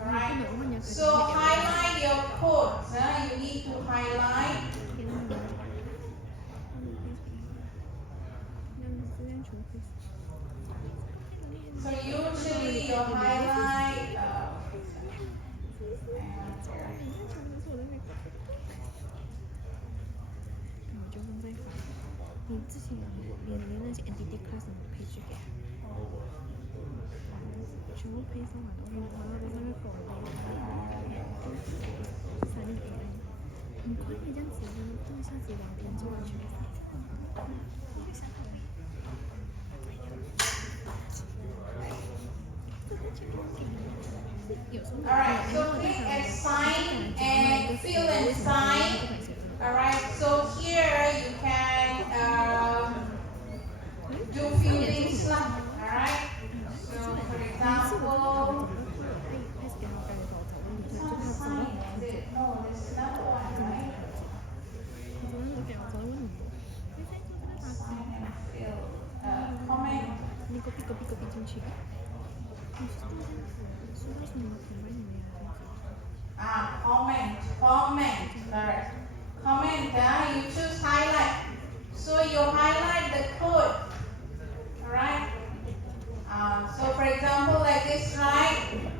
Alright, so highlight your codes. You need to highlight. So usually your highlight. Alright, so click at sign and fill and sign. Alright, so here you can do few things. Alright, so for example, it's not sign, is it? No, there's another one, right? Sign and fill. Comment. Comment, correct. Comment, you choose highlight. So you highlight the code, alright? So for example, like this, right?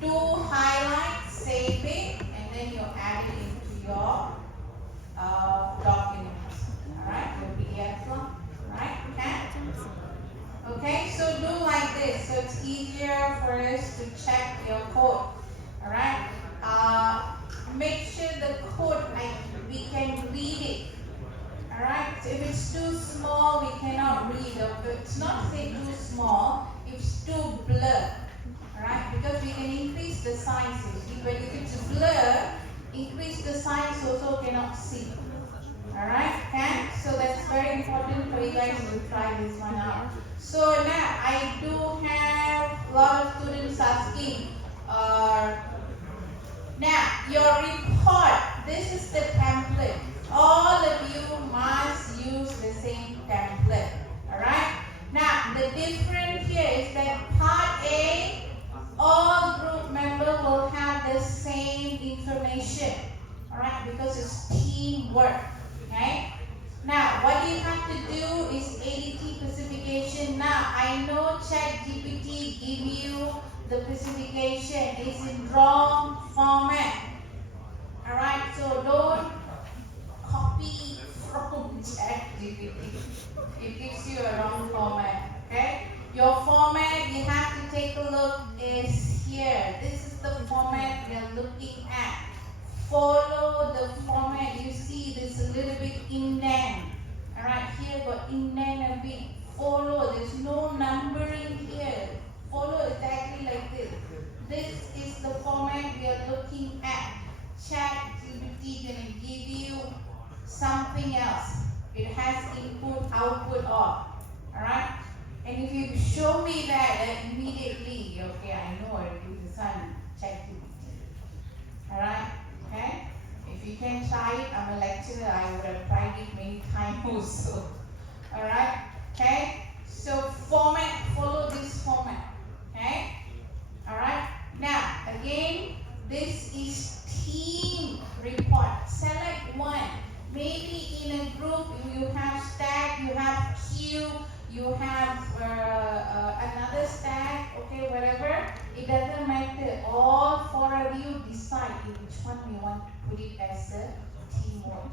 Do highlight, save it, and then you add it into your documents, alright? Your PDF, right? Okay, so do like this, so it's easier for us to check your code. Alright? Make sure the code, we can read it. Alright? So if it's too small, we cannot read it. It's not say too small, it's too blur. Alright? Because we can increase the sizes. But if it's blur, increase the size also cannot see. Alright? Okay? So that's very important for you guys to try this one out. So now I do have a lot of students asking, now your report, this is the template. All of you must use the same template. Alright? Now the difference here is that part A, all group members will have the same information. Alright? Because it's teamwork. Okay? Now, what you have to do is ADT specification. Now, I know ChatGPT give you the specification. It's in wrong format. Alright, so don't copy from ChatGPT. It gives you a wrong format. Okay? Your format, you have to take a look, is here. This is the format we are looking at. Follow the format. You see there's a little bit indent. Alright, here got indent a bit. Follow. There's no numbering here. Follow exactly like this. This is the format we are looking at. ChatGPT gonna give you something else. It has input, output, off. Alright? And if you show me that, immediately, okay, I know already this one ChatGPT. Alright? Okay? If you can try it, I'm a lecturer, I would have tried it many times also. Alright? Okay? So format, follow this format. Okay? Alright? Now, again, this is team report. Select one. Maybe in a group you have stack, you have queue, you have another stack, okay, whatever. It doesn't matter. All four of you decide which one you want to put it as a teamwork.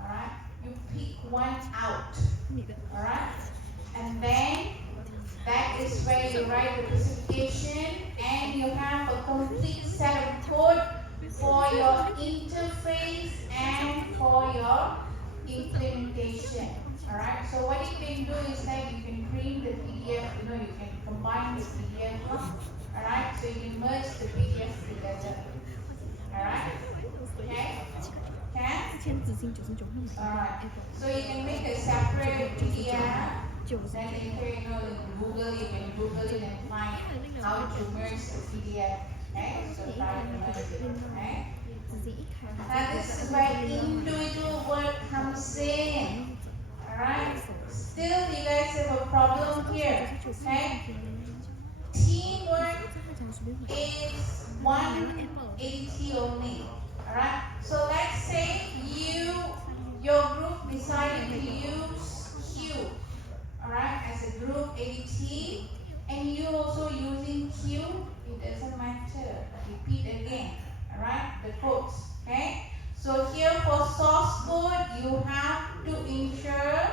Alright? You pick one out. Alright? And then that is where you write the specification and you have a complete set of code for your interface and for your implementation. Alright, so what you can do is that you can print the PDF, you can combine the PDF. Alright, so you can merge the PDF together. Alright? Okay? Alright, so you can make a separate PDF. Then you can Google it, and Google it and find how to merge the PDF. Okay, so try to merge it. Okay? Now this is where individual work comes in. Alright? Still you guys have a problem here. Okay? Teamwork is one ADT only. Alright, so let's say your group decided to use Q, alright, as a group ADT, and you also using Q, it doesn't matter. Repeat again, alright, the codes, okay? So here for source code, you have to ensure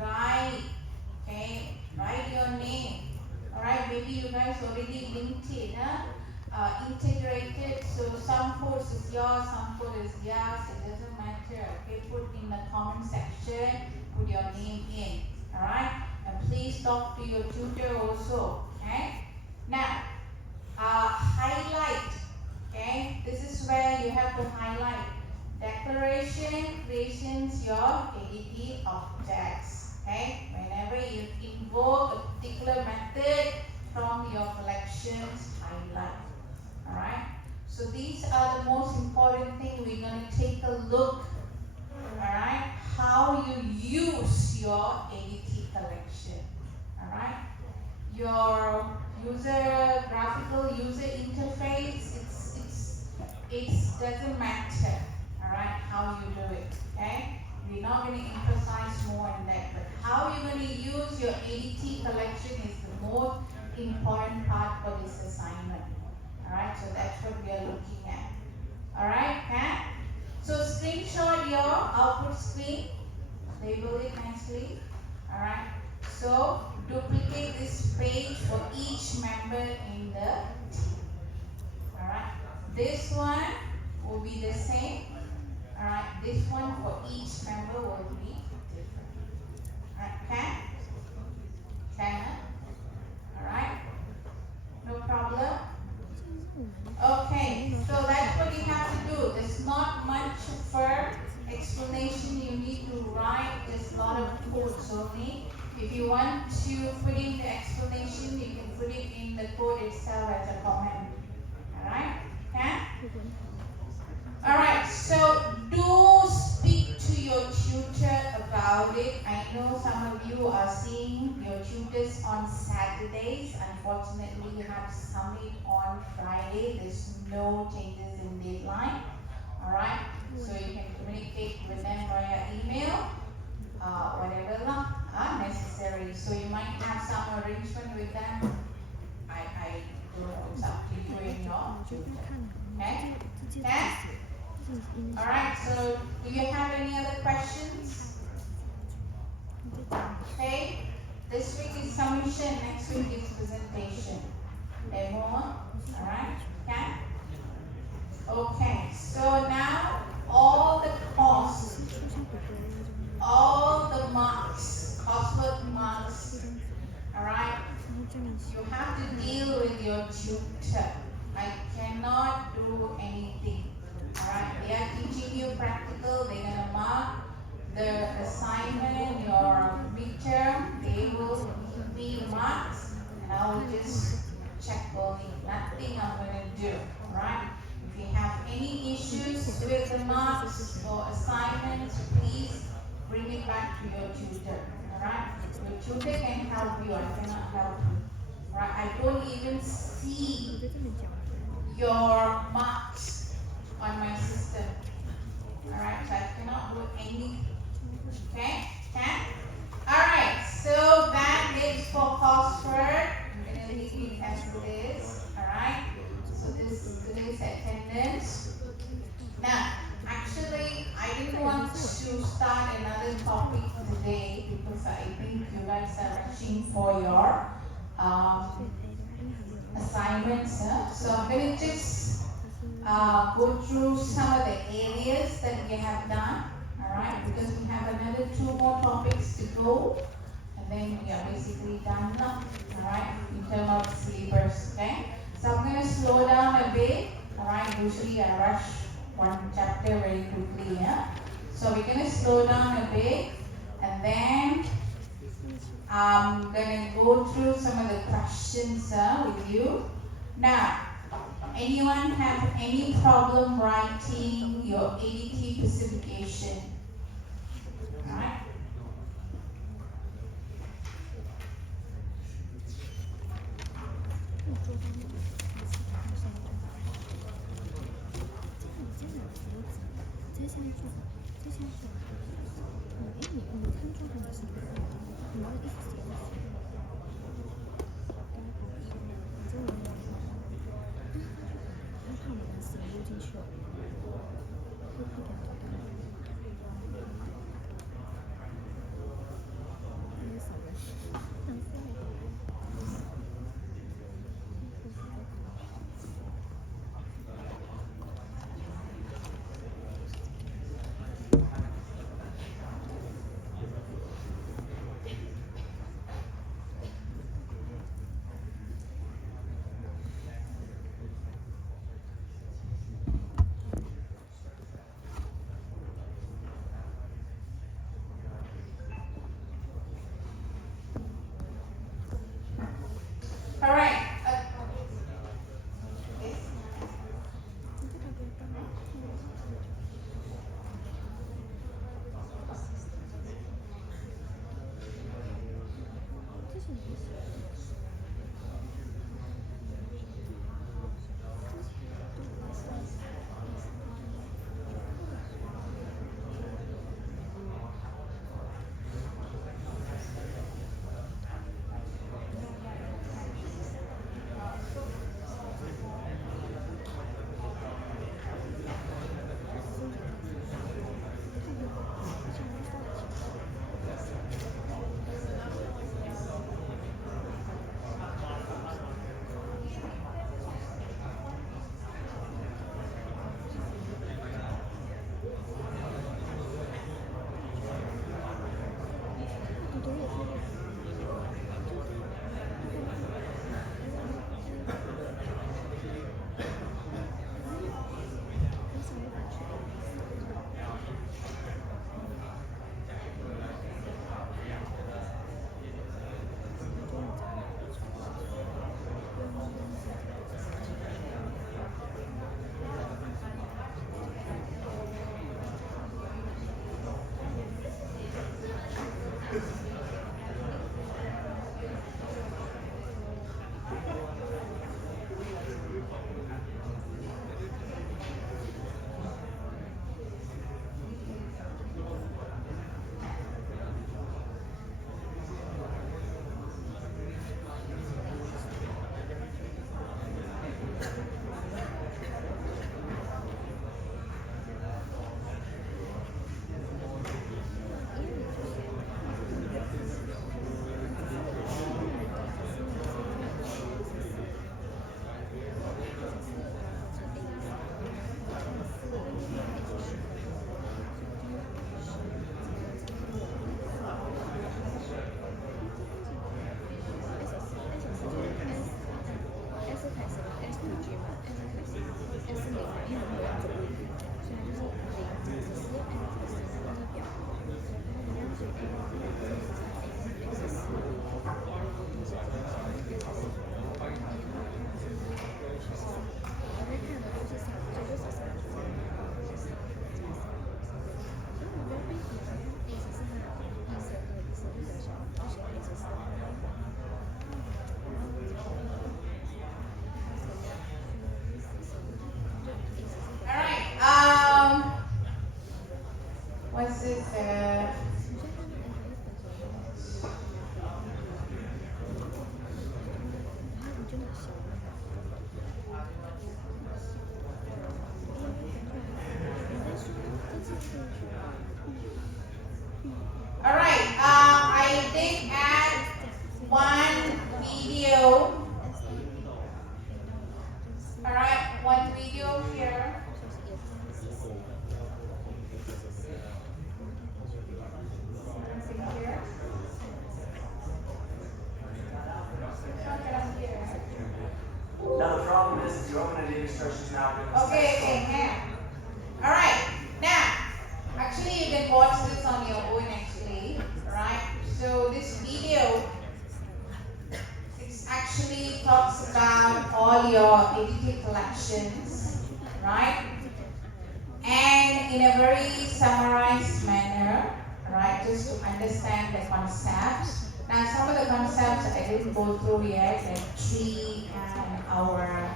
write, okay, write your name. Alright, maybe you guys already linked it, integrated, so some codes is yours, some code is yours, it doesn't matter. Okay, put in the comment section, put your name in. Alright, and please talk to your tutor also. Okay, now highlight. Okay, this is where you have to highlight. Declaration creations your ADT objects. Okay, whenever you invoke a particular method from your collections, highlight. Alright, so these are the most important thing we're going to take a look. Alright, how you use your ADT collection. Alright, your graphical user interface, it doesn't matter. Alright, how you do it. Okay, we're not going to emphasize more on that, but how you're going to use your ADT collection is the most important part for this assignment. Alright, so that's what we are looking at. Alright, okay? So screenshot your output screen, label it nicely. Alright, so duplicate this page for each member in the team. Alright, this one will be the same. Alright, this one for each member will be different. Alright, okay? Okay, alright, no problem. Okay, so that's what you have to do. There's not much for explanation you need to write. There's a lot of codes only. If you want to put in the explanation, you can put it in the code itself as a comment. Alright? Okay? Alright, so do speak to your tutor about it. I know some of you are seeing your tutors on Saturdays. Unfortunately, you have summit on Friday. There's no changes in deadline. Alright, so you can communicate with them via email, whatever necessary. So you might have some arrangement with them. I don't know, it's up to you and your tutor. Okay? Okay? Alright, so do you have any other questions? Okay, this week is submission, next week is presentation. Demo, alright, okay? Okay, so now all the costs, all the marks, coursework marks, alright, you have to deal with your tutor. I cannot do anything. Alright, they are teaching you practical, they're going to mark the assignment, your midterm, they will give me marks, and I will just check only. Nothing I'm going to do. Alright, if you have any issues with the marks or assignments, please bring it back to your tutor. Alright, your tutor can help you, I cannot help you. Alright, I don't even see your marks on my system. Alright, so I cannot do anything. Okay? Okay? Alright, so that is for coursework. I'm going to leave it as it is. Alright? So this is today's attendance. Now, actually, I didn't want to start another topic today because I think you guys are rushing for your assignments. So I'm going to just go through some of the areas that we have done, alright, because we have another 2 more topics to go, and then we are basically done now, alright, in terms of syllabus, okay? So I'm going to slow down a bit, alright, usually I rush one chapter very quickly, yeah? So we're going to slow down a bit, and then I'm going to go through some of the questions with you. Now, anyone have any problem writing your ADT specification? Alright? this is all right. I did add one video. All right, one video here. Now the problem is you open a data instructions now. Okay, hang on. All right, now, actually you can watch this on your own actually, right? So this video, it actually talks about all your edited collections, right? And in a very summarized manner, right? Just to understand the concepts. Now some of the concepts I didn't go through yet, like tree and our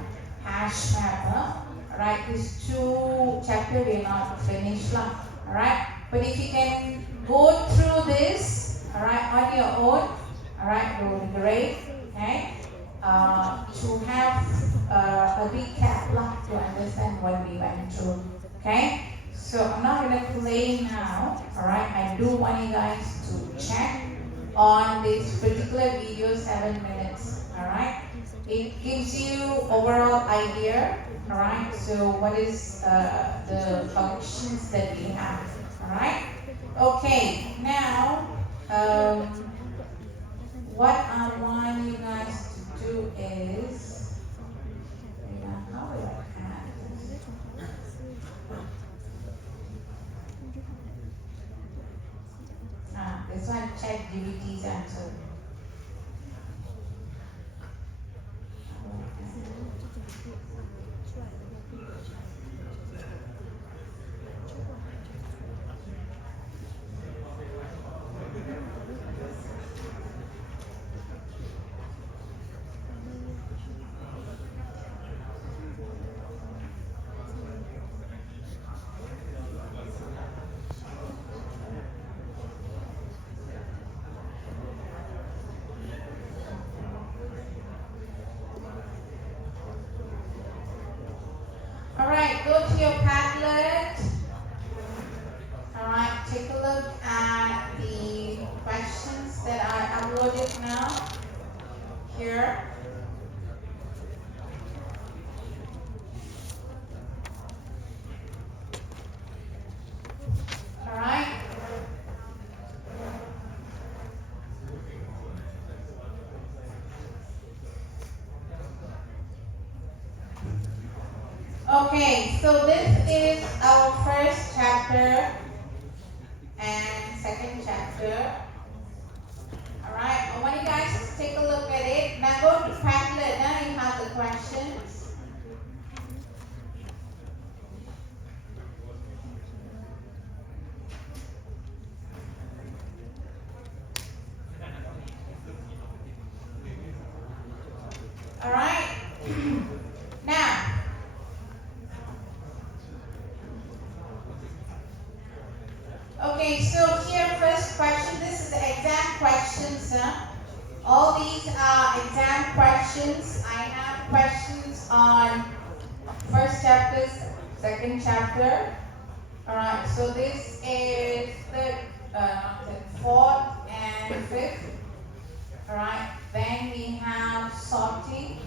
hash mapper. Right, these two chapters we are not finished lah. Alright, but if you can go through this, alright, on your own, alright, it will be great. Okay, to have a recap lah, to understand what we went through. Okay, so I'm not gonna play now. Alright, I do want you guys to check on this particular video 7 minutes. Alright, it gives you overall idea. Alright, so what is the functions that we have? Alright, okay, now what I want you guys to do is, how do I add this? This one, ChatGPT's answer. Alright, go to your Padlet. Alright, take a look at the questions that I uploaded now here. Alright. Okay, so this is our first chapter and second chapter. Alright, I want you guys to take a look at it. Now go to Padlet, now you have the questions. Alright, now, okay, so here first question, this is the exam questions. All these are exam questions. I have questions on first chapter, second chapter. Alright, so this is the fourth and fifth. Alright, then we have sorting.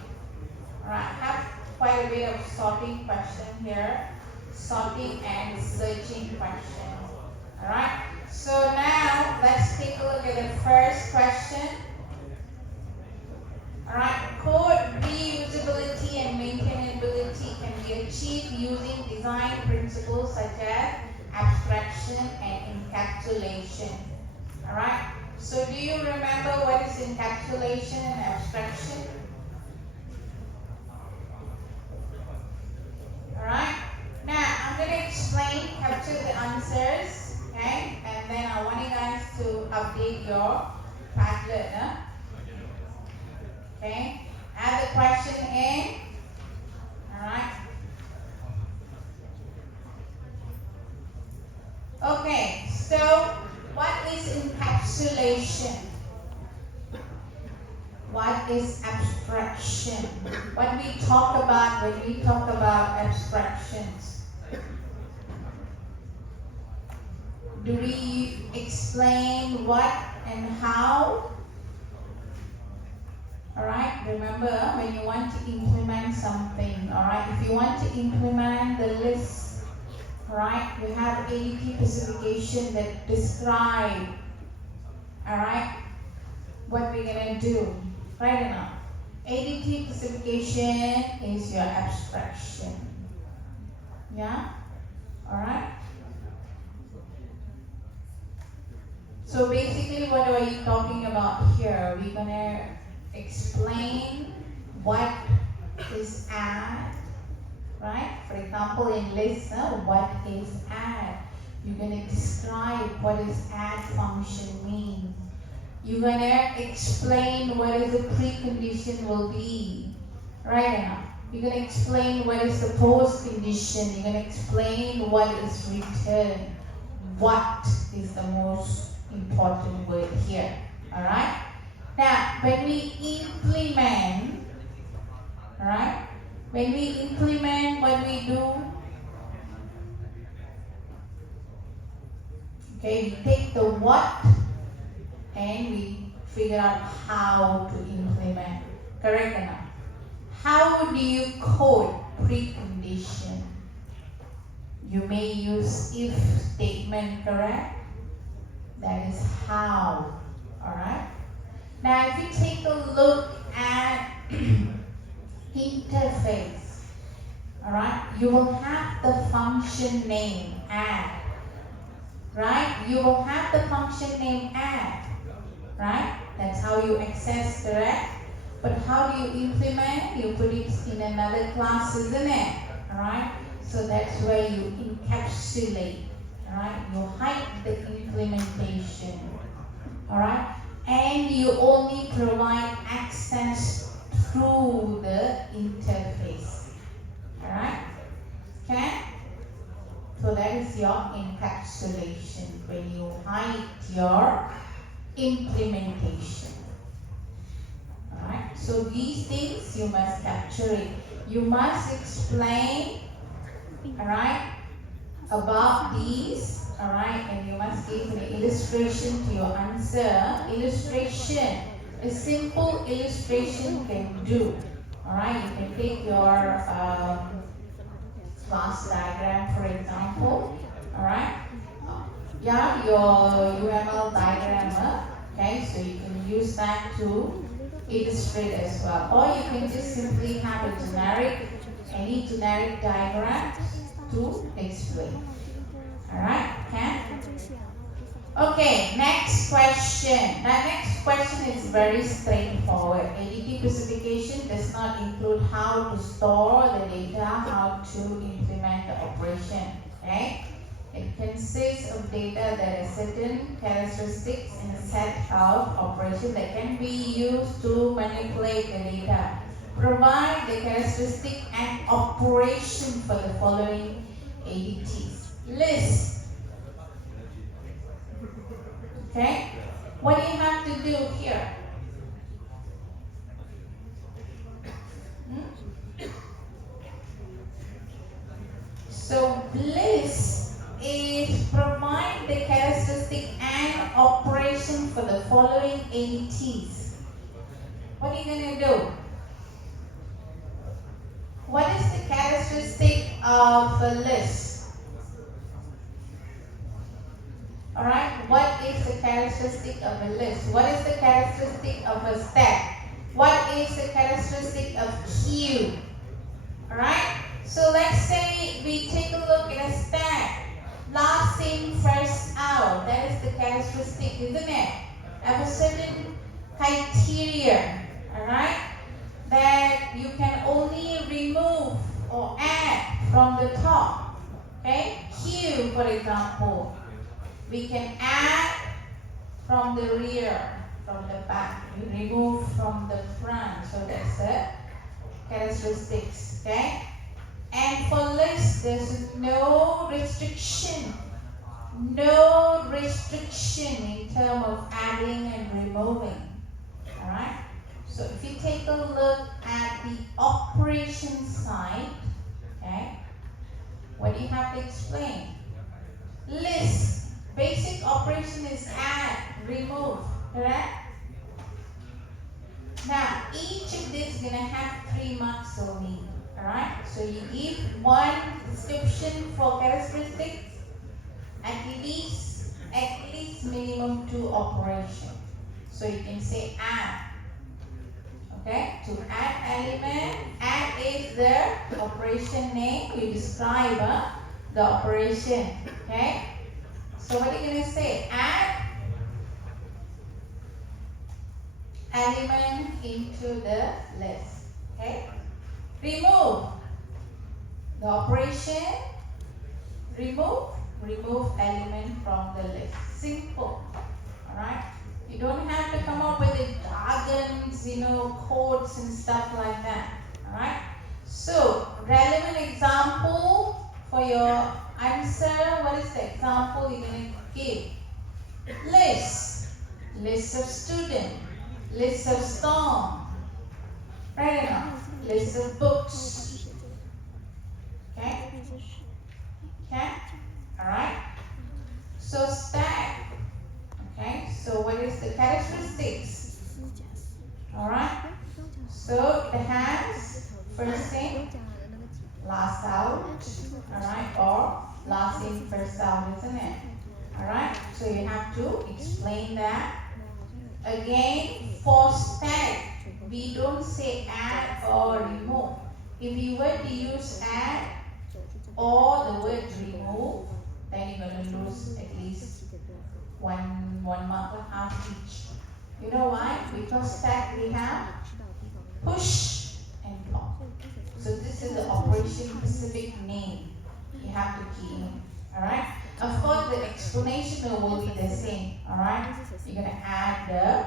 Alright, I have quite a bit of sorting question here. Sorting and searching question. Alright, so now let's take a look at the first question. Alright, code reusability and maintainability can be achieved using design principles such as abstraction and encapsulation. Alright, so do you remember what is encapsulation and abstraction? Alright, now I'm going to explain, capture the answers, okay, and then I want you guys to update your Padlet. Okay, add the question in. Alright. Okay, So, what is encapsulation? What is abstraction? What we talk about when we talk about abstractions? Do we explain what and how? Alright, remember when you want to implement something, alright, if you want to implement the list, alright, you have ADT specification that describe, alright, what we're gonna do, right or not? ADT specification is your abstraction, yeah, alright. So basically what are you talking about here? We're gonna explain what is add, right? For example, in list, what is add? You're gonna describe what is add function means. You're gonna explain what is the precondition will be, right or not? You're gonna explain what is the post condition. You're gonna explain what is return. What is the most important word here, all right? Now, when we implement, all right? When we implement, what we do? Okay, we take the what and we figure out how to implement. Correct or not? How do you code precondition? You may use if statement, correct? That is how, alright? Now if you take a look at interface, alright, you will have the function name add, right? You will have the function name add, right? That's how you access, correct? But how do you implement? You put it in another class, isn't it? Alright? So that's where you encapsulate, alright? You hide the implementation, alright? And you only provide access through the interface, alright? Okay? So that is your encapsulation, when you hide your implementation. Alright? So these things you must capture it. You must explain, alright, about these, alright, and you must give an illustration to your answer. Illustration, a simple illustration can do, alright. You can take your class diagram, for example, alright. Yeah, your UML diagram, okay, so you can use that to illustrate as well. Or you can just simply have a generic, any generic diagram to explain. Alright, okay? Okay, next question. Now next question is very straightforward. ADT specification does not include how to store the data, how to implement the operation. Okay? It consists of data that has certain characteristics in a set of operations that can be used to manipulate the data. Provide the characteristic and operation for the following ADTs. List. Okay? What do you have to do here? So list is provide the characteristic and operation for the following ADTs. What are you going to do? What is the characteristic of a list? Alright, what is the characteristic of a list? What is the characteristic of a stack? What is the characteristic of queue? Alright, so let's say we take a look at a stack. Last in, first out. That is the characteristic, isn't it? Of a certain criteria, alright? That you can only remove or add from the top. Okay? Queue, for example. We can add from the rear, from the back. We remove from the front. So that's the characteristics. Okay? And for list, there's no restriction. no restriction in terms of adding and removing. Alright? So if you take a look at the operation side, okay, what do you have to explain? List. Basic operation is add, remove, correct? Now, each of this is going to have 3 marks only. Alright? So you give one description for characteristics, at least minimum 2 operations. So you can say add. Okay? To add element, add is the operation name. You describe the operation. Okay? So what are you going to say? Add element into the list. Okay? Remove. The operation, remove element from the list. Simple. Alright? You don't have to come up with the jargons, codes and stuff like that. Alright? So, relevant example for your answer. What is the example you're going to give? List. List of student. List of storm. Right or not? List of books. Okay? Okay? Alright? So stack. Okay? So what is the characteristics? Alright? So it has first in, last out. Alright? Or last in, first out, isn't it? Alright? So you have to explain that. Again, for stack, we don't say add or remove. If you were to use add or the word remove, then you're going to lose at least one mark and a half each. You know why? Because stack we have push and pop. So this is the operation specific name you have to key in. Alright? Of course, the explanation will be the same. Alright? You're going to add the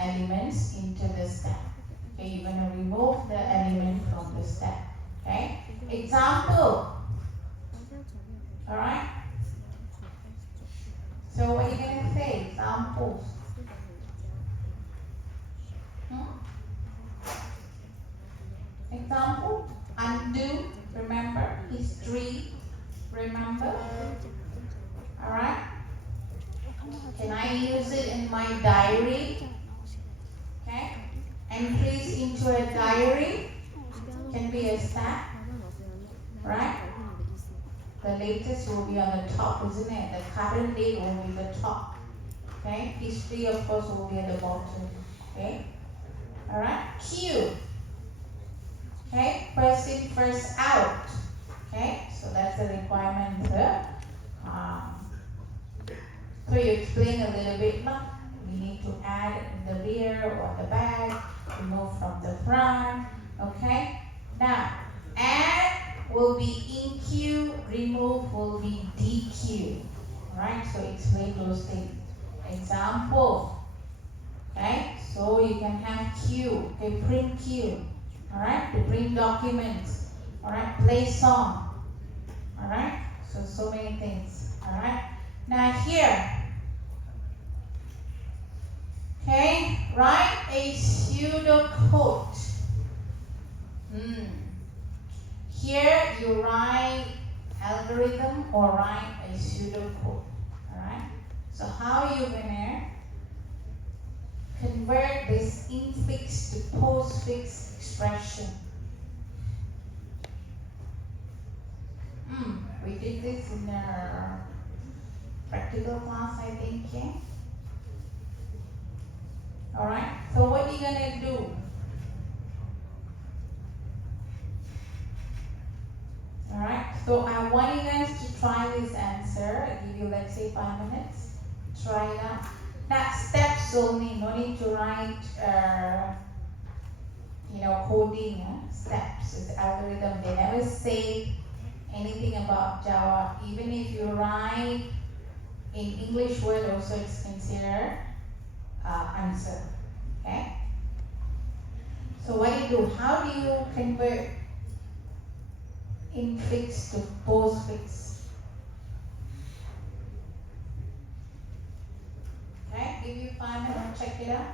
elements into the stack. Okay, you're going to remove the element from the stack. Okay? Example. Alright? So what are you going to say? Examples. Example. Undo. Remember. History. Remember. Alright? Can I use it in my diary? Okay? Entries into a diary can be a stack. Right? The latest will be on the top, isn't it? The current date will be the top. Okay? History, of course, will be at the bottom. Okay? Alright? Q. Okay? First in, first out. Okay? So that's the requirement here. So you explain a little bit now. We need to add in the rear or the back, remove from the front. Okay? Now, add will be EQ, remove will be DQ. Alright? So explain those things. Example. Okay? So you can have Q. Okay, print Q. Alright? To print documents. Alright? Play song. Alright? So many things. Alright? Now here. Okay, write a pseudocode. Here you write algorithm or write a pseudocode. Alright? So how are you gonna convert this infix to postfix expression? We did this in our practical class, I think, yeah? Alright, so what are you gonna do? Alright, so I want you guys to try this answer. I'll give you, let's say, 5 minutes. Try it out. Now, steps only, no need to write, coding, steps. It's algorithm. They never say anything about Java. Even if you write in English word, also it's considered answer. Okay? So what do you do? How do you convert infix to postfix? fun and check it out?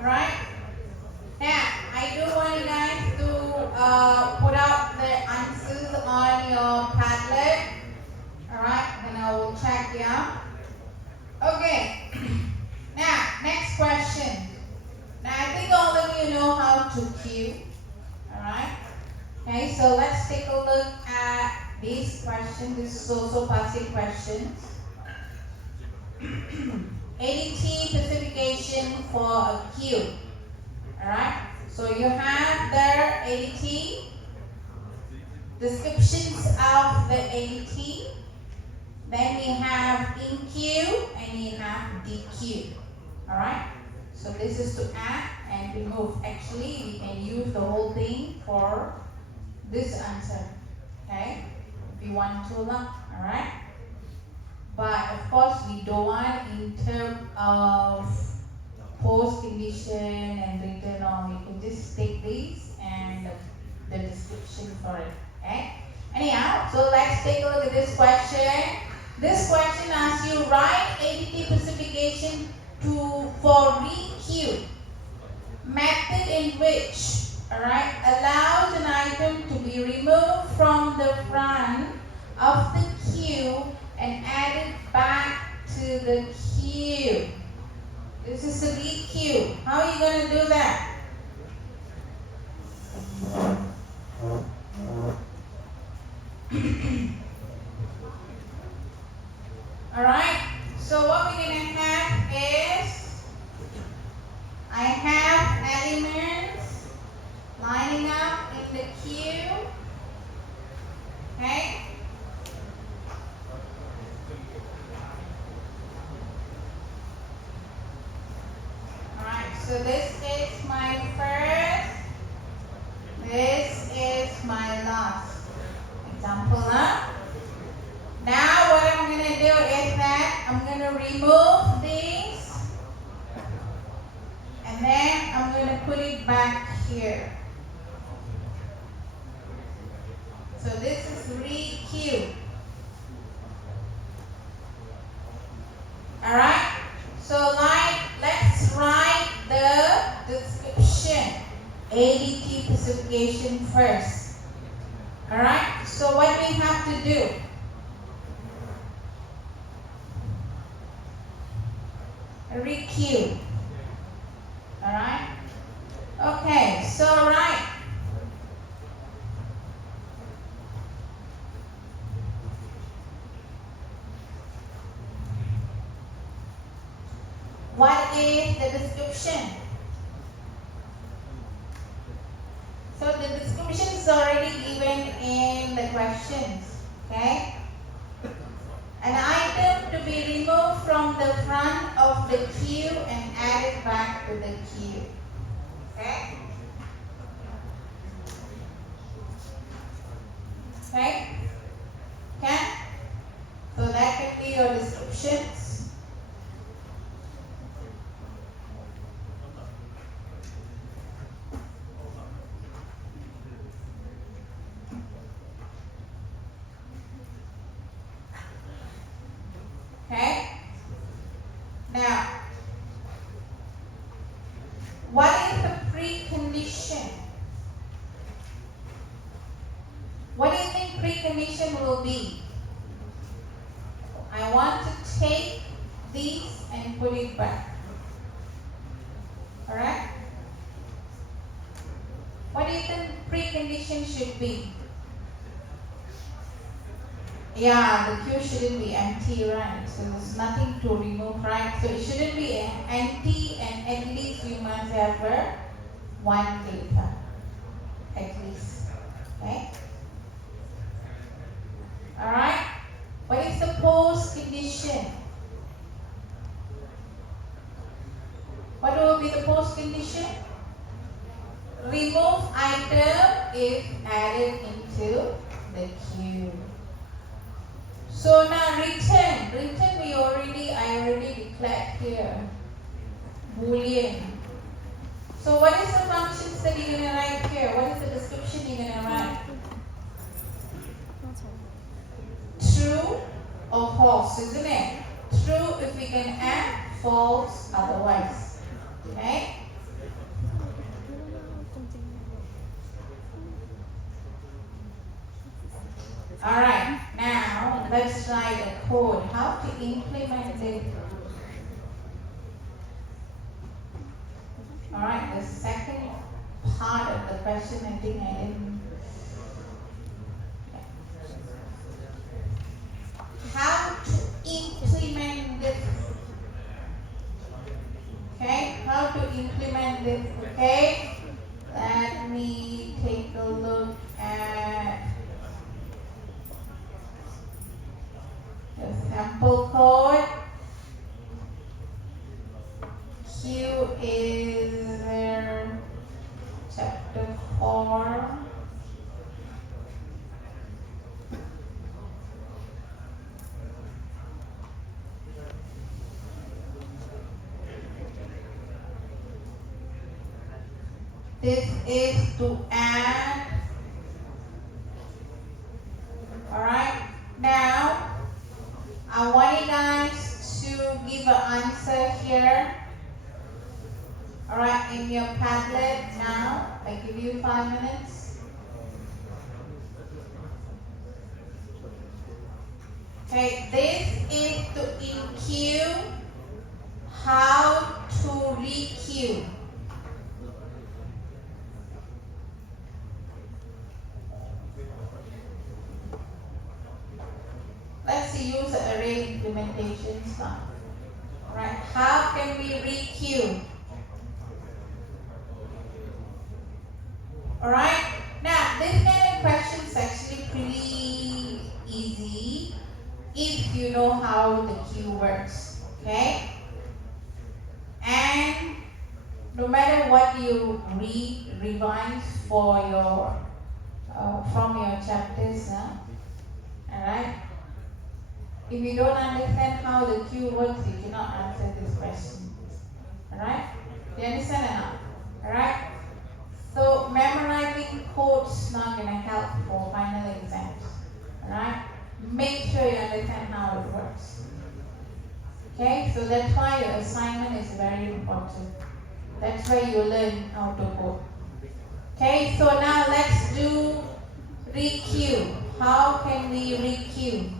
Alright? Now, I do want you guys to put out the answers on your Padlet. Alright, and I will check yeah. Okay. Now, next question. Now, I think all of you know how to queue. Alright? Okay, so let's take a look at this question. This is also passive questions. ADT specification for a queue. Alright, so you have their ADT, descriptions of the ADT, then we have in queue and we have DQ. Alright, so this is to add and remove. Actually, we can use the whole thing for this answer. Okay, if you want to look. Alright. But of course, we don't want in terms of post condition and written on. We can just take these and the description for it. Okay. Anyhow, so let's take a look at this question. This question asks you write ADT specification for re-queue method in which, alright, allows an item to be removed from the front of the queue and added back to the queue. This is the re-queue. How are you going to do that? Alright, so what we're going to have is, I have elements lining up in the queue. Okay? Alright, so this is my first, this here. So this is re-queue. Alright? So let's write the description. ADT specification first. Alright? So what we have to do? Re-queue. Alright? Okay, so right. What is the description? So the description is already given in the questions. Okay? An item to be removed from the front of the queue and added back to the queue. Okay? Okay? Okay? So that can be your descriptions. Okay? Now, what is the precondition? What do you think precondition will be? I want to take these and put it back. Alright? What do you think precondition should be? Yeah, the queue shouldn't be empty, right? So there's nothing to remove, right? So it shouldn't be empty, and at least you must have one data. At least. Okay? Alright? What is the post condition? What will be the post condition? Remove item if added into the queue. So now return. Return I already declared here. Boolean. So what is the functions that you're gonna write here? What is the description you're gonna write? True or false, isn't it? True if we can add, false otherwise. Okay? Alright, now let's write a code. How to implement it. Alright, the second part of the question, I think I didn't. How to implement this. Okay, how to implement this. Okay, let me take a look at the sample code. Q is chapter 4. This is to add. Alright, now I want you guys to give an answer here. Alright, in your Padlet now. I give you 5 minutes. Okay, this is to enqueue. How to requeue. Let's use array implementations now. Alright, how can we requeue? Alright, now this kind of question is actually pretty easy if you know how the queue works. Okay? And no matter what you revise for your from your chapters, alright? If you don't understand how the queue works, you cannot answer this question. Alright? Do you understand or not? Alright? So Okay, so that's why your assignment is very important. That's why you learn how to code. Okay, so now let's do requeue. How can we requeue?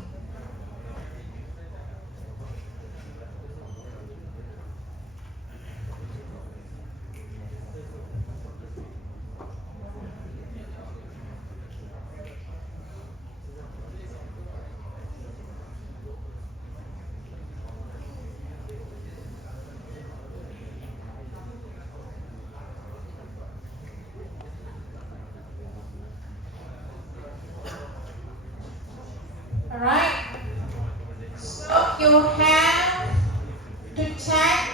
Alright, so you have to check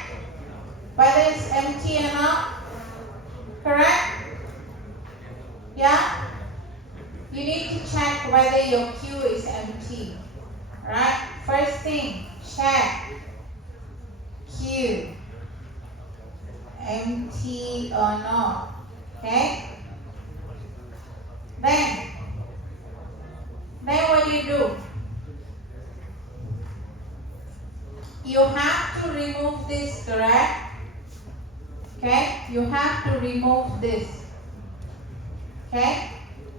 whether it's empty or not. Correct? Yeah? You need to check whether your queue is empty. Alright, first thing, check queue empty or not. Okay? Then what do? You have to remove this, correct? Okay? You have to remove this. Okay?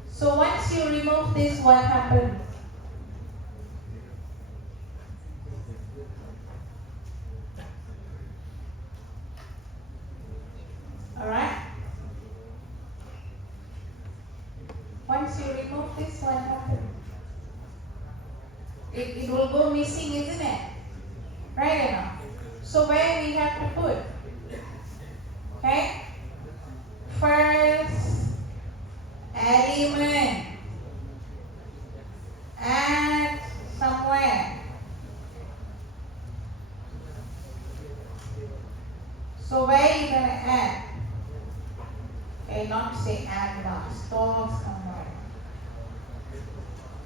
So once you remove this, what happens? Alright? Once you remove this, what happens? It will go missing, isn't it? Right or not? So where we have to put? Okay? First element. Add somewhere. So where are you gonna add? Okay, not say add now. Store somewhere.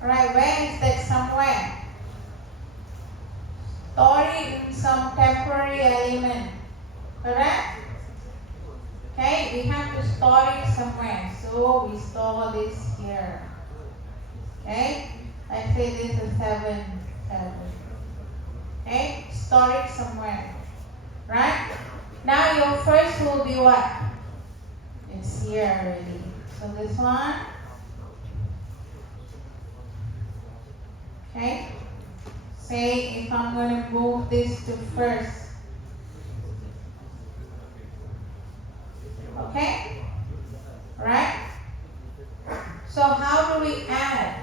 Alright, where is that somewhere? Store it in some temporary element. Correct? Okay, we have to store it somewhere. So we store this here. Okay? Let's say this is 7. Okay? Store it somewhere. Right? Now your first will be what? It's here already. So this one. Okay? Say if I'm going to move this to first. Okay? Right? So how do we add?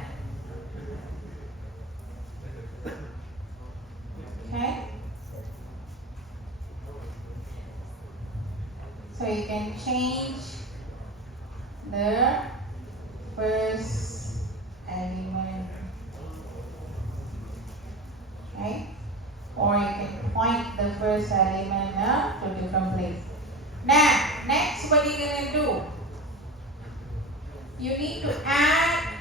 Okay? So you can change the first element. Okay? Or you can point the first element to a different place. Now, next what are you going to do? You need to add,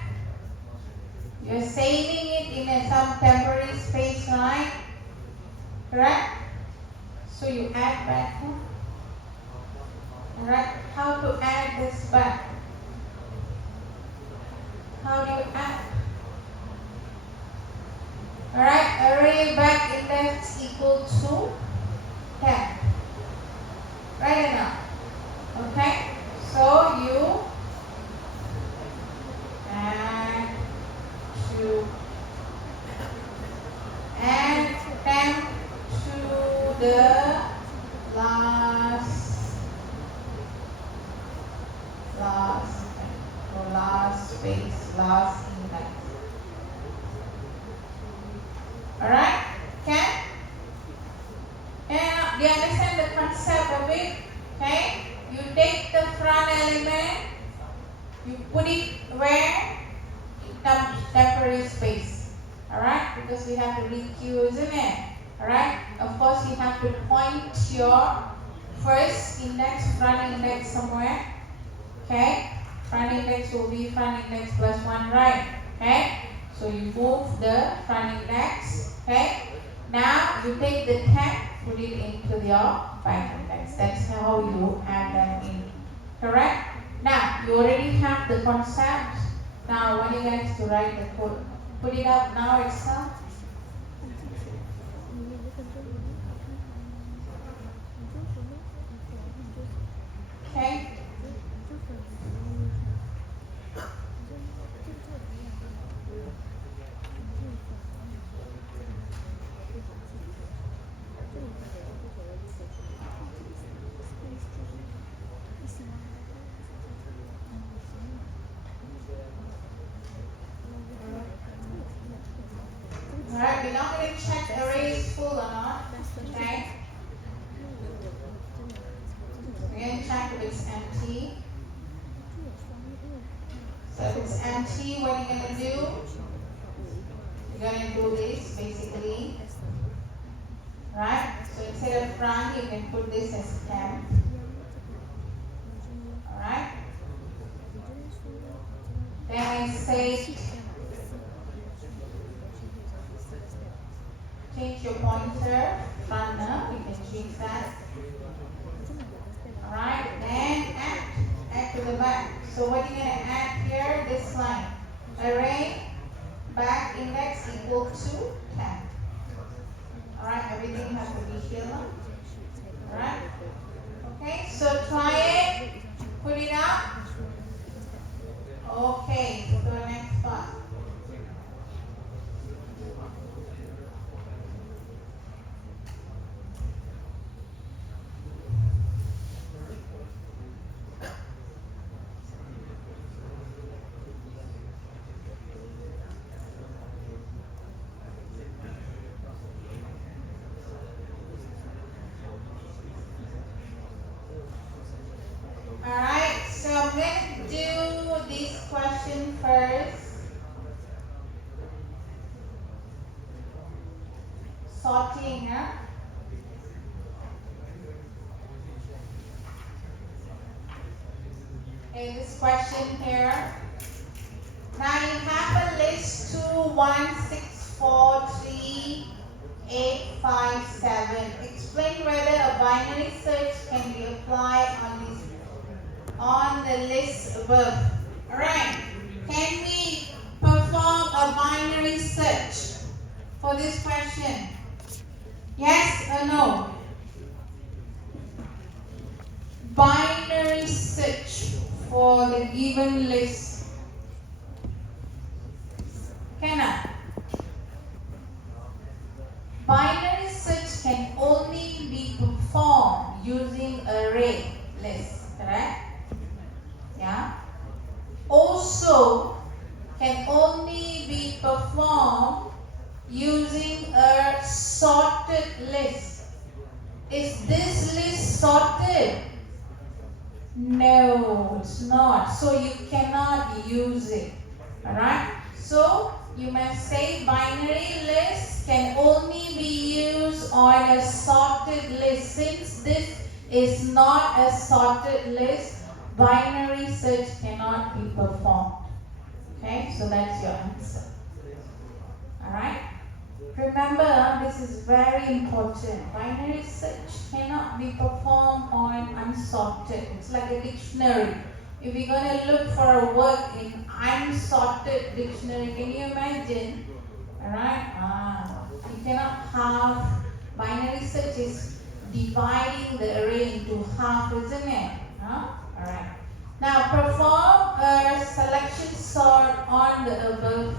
you're saving it in some temporary space, right? Correct? So you add back. Alright, how to add this back? How do you add? Alright, array back index equal to 10. Right now. Okay? So you add 10 to the last space, last index. Alright? Okay? And do you understand the concept of it? Okay? You take the front element, you put it where? Temporary space. Alright? Because we have to requeue, isn't it? Alright? Of course, you have to point your first index, front index somewhere. Okay? Front index will be front index plus 1, right? Okay? So you move the front index. Okay? Now you take the 10, put it into your back index. That's how you add them in. Correct? Now you already have the concept. Now I want you guys to write the code. Put it up now, Excel. going to check the array is full or not. Okay. We're going to check if it's empty. So if it's empty, what are you going to do? You're going to do this basically. Right? So instead of run, you can put this as temp. Alright? Then I say change your pointer, runner, we can change that. Alright, then add to the back. So what are you going to add here? This line. Array back index equal to 10. Alright, everything has to be here now. Alright? Okay, so try it. Put it up. Okay, so next part. Alright, so I'm going to do this question first. Sorting, huh? Okay, this question here. Now you have a list 2, 1, 6, 4, 3, 8, 5, 7. Explain whether a binary search can be applied on the list above. Alright, can we perform a binary search for this question? Yes or no? Binary search for the given list. Cannot. Binary search can only be performed using array list, correct? Yeah. Also can only be performed using a sorted list. Is this list sorted? No, it's not. So you cannot use it. Alright? So you must say binary list can only be used on a sorted list. Since this is not a sorted list, binary search cannot be performed. Okay, so that's your answer. Alright? Remember, this is very important. Binary search cannot be performed on unsorted. It's like a dictionary. If you're going to look for a word in unsorted dictionary, can you imagine? Alright? You cannot have binary search is dividing the array into half, isn't it? Alright. Now perform a selection sort on the above.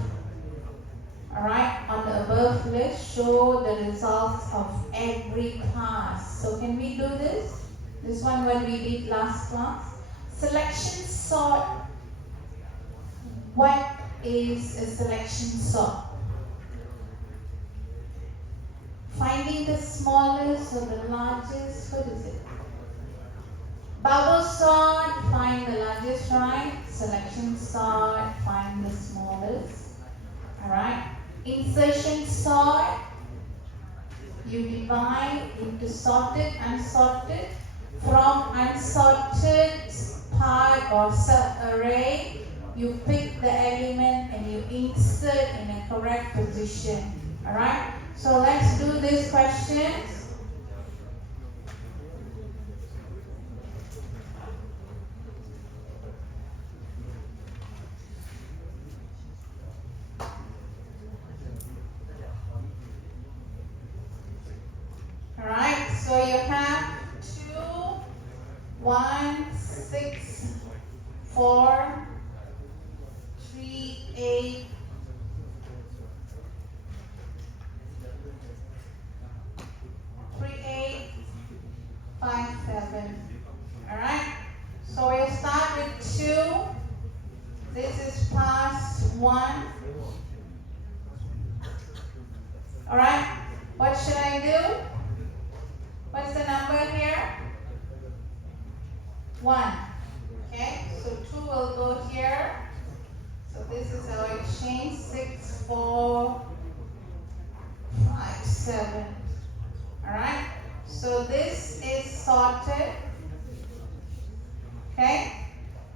Alright, on the above list, show the results of every class. So can we do this? This one what we did last class. Selection sort. What is a selection sort? Finding the smallest or the largest. What is it? Bubble sort, find the largest, right? Selection sort, find the smallest. Alright. Insertion sort, you divide into sorted, unsorted. From unsorted part or sub-array, you pick the element and you insert in a correct position. Alright? So let's do this question. Alright, so you have 2, 1, 6, 4, 3, 8, 3, 8, 5, 7. Alright, so we'll start with 2. This is past 1. Alright, what should I do? What's the number here? 1. Okay, so 2 will go here. So this is our exchange. 6, 4, 5, 7. Alright, so this is sorted. Okay,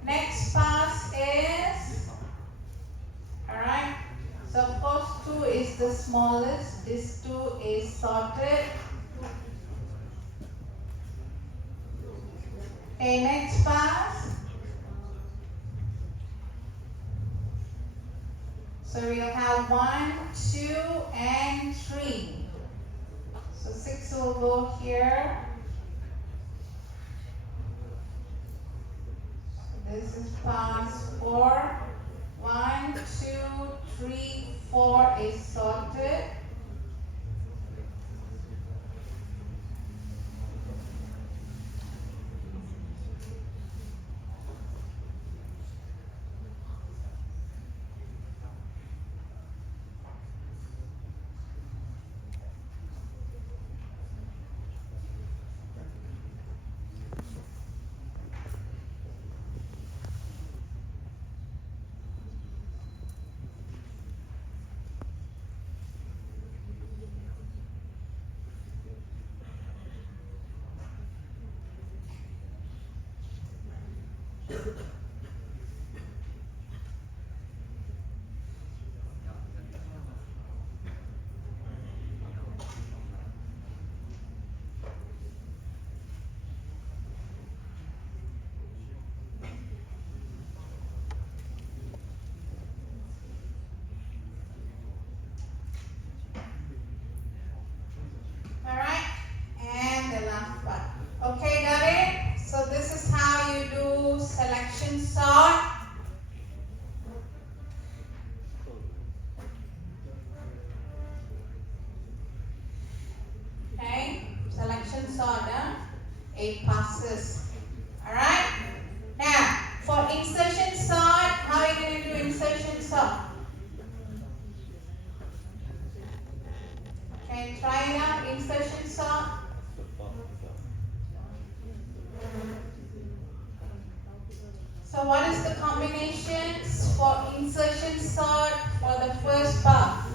next pass is, alright, so of course 2 is the smallest. This 2 is sorted. Okay, next pass. So we'll have 1, 2, and 3. So 6 will go here. This is pass 4. 1, 2, 3, 4 is sorted. Alright, and the last part. Okay, got it? So this is how you do selection sort. Okay, selection sort, 8 passes. Alright, now for insertion sort, how are you going to do insertion sort? Okay, try it out, insertion sort. So what is the combinations for insertion sort for the first part?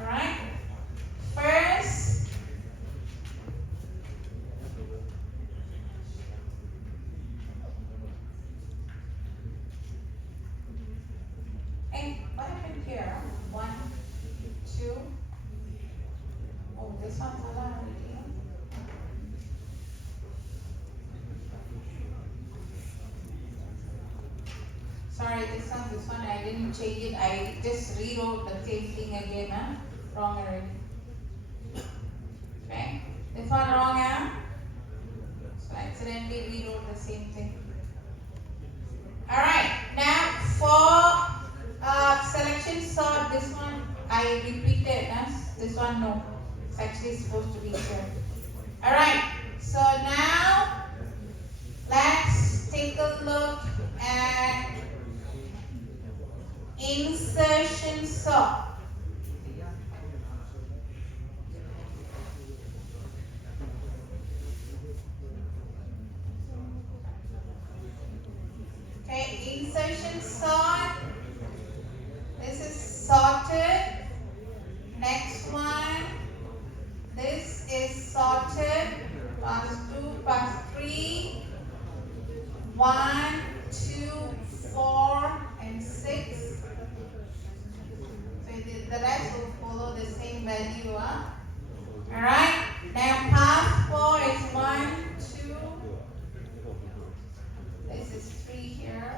Alright, first, and what happened here? 1, 2, oh, this one's already. Sorry, this one, I didn't change it. I just rewrote the same thing again, wrong already. Okay, this one wrong, so I accidentally rewrote the same thing. Alright, now for selection sort, this one I repeated, this one no. It's actually supposed to be here. Alright, so now let's take a look at insertion sort. Okay, insertion sort. This is sorted. Next one. This is sorted. Pass 2, pass 3. 1, 2, 4, and 6. So the rest will follow the same value. Alright. Now pass 4 is 1, 2. This is 3 here.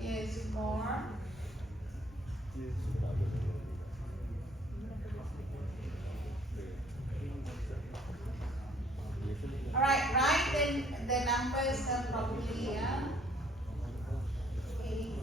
Here is 4. Alright, right then the numbers are probably 85.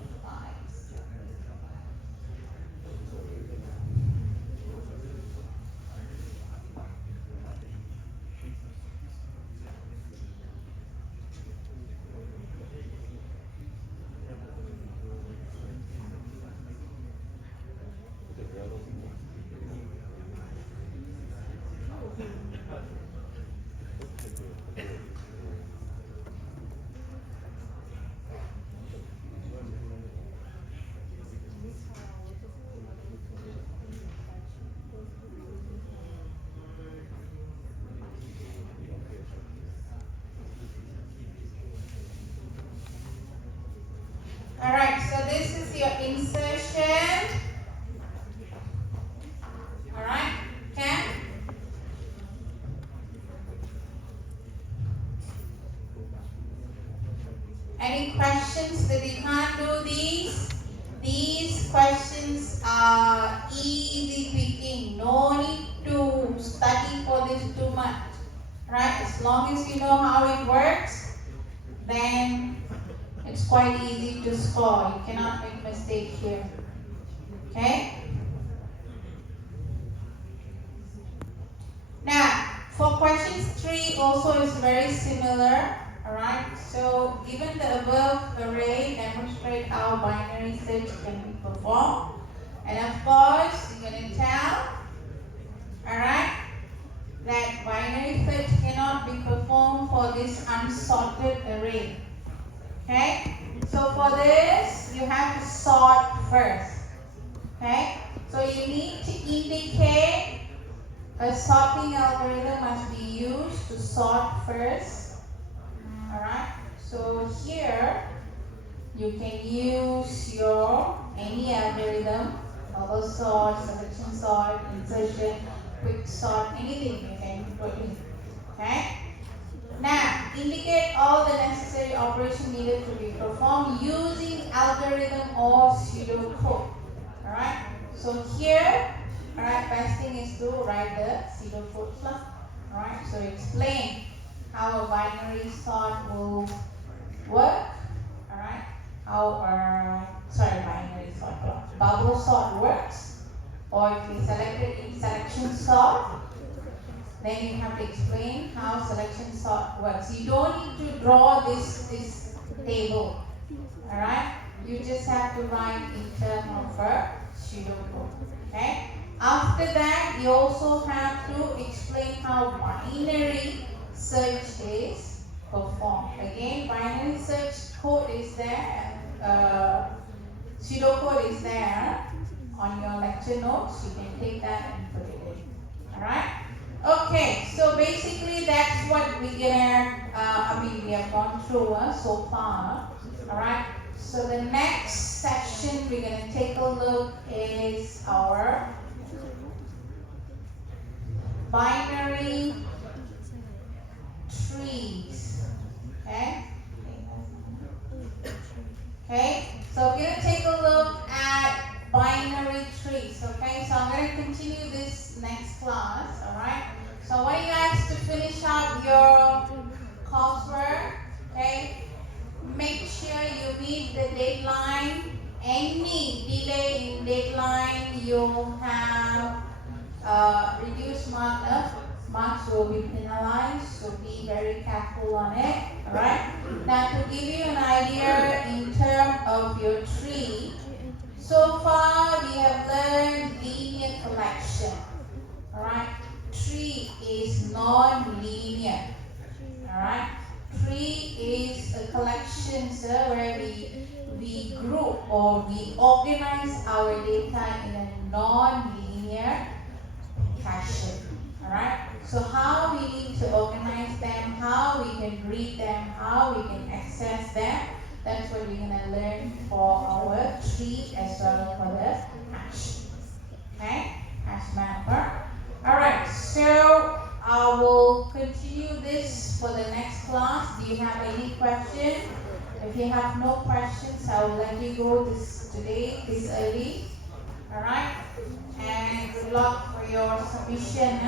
questions are easy picking. No need to study for this too much. Right? As long as you know how it works, then it's quite easy to score. You cannot make mistake here. Okay? Now, for questions 3 also is very similar. Alright, so given the above array, demonstrate how binary search can be performed. And of course, you're going to tell, alright, that binary search cannot be performed for this unsorted array. Okay, so for this, you have to sort first. Okay, so you need to indicate a sorting algorithm must be used to sort first. Alright, so here you can use your any algorithm, bubble sort, selection sort, insertion, quick sort, anything you can put in. Okay. Now indicate all the necessary operation needed to be performed using algorithm or pseudocode. Alright, so here, alright, best thing is to write the pseudocode plus. Alright, so explain how a binary sort will work. Alright, how binary sort, bubble sort works, or if you selected in selection sort, then you have to explain how selection sort works. You don't need to draw this table. Alright, you just have to write in terms of a pseudocode. Okay. After that, you also have to explain how binary search is performed. Again, binary search code is there, pseudocode is there on your lecture notes. You can take that and put it in. Alright? Okay, so basically that's what we have gone through so far. Alright? So the next section we're going to take a look is our binary trees. Okay? Okay, so we're going to take a look at binary trees. Okay, so I'm going to continue this next class. Alright, so I want you guys to finish up your coursework. Okay, make sure you meet the deadline. Any delay in deadline, you have reduced marks will be penalized, so be very careful on it. Alright, now to give you an idea in terms of your tree, so far we have learned linear collection. Alright, tree is non-linear. Alright, tree is a collection, where we group or we organize our data in a non-linear fashion. Alright, so how we need to organize them, how we can read them, how we can access them, that's what we're going to learn for our tree as well for the hash. Okay, hash mapper. Alright, so I will continue this for the next class. Do you have any questions? If you have no questions, I will let you go this early. Alright, and good luck for your submission.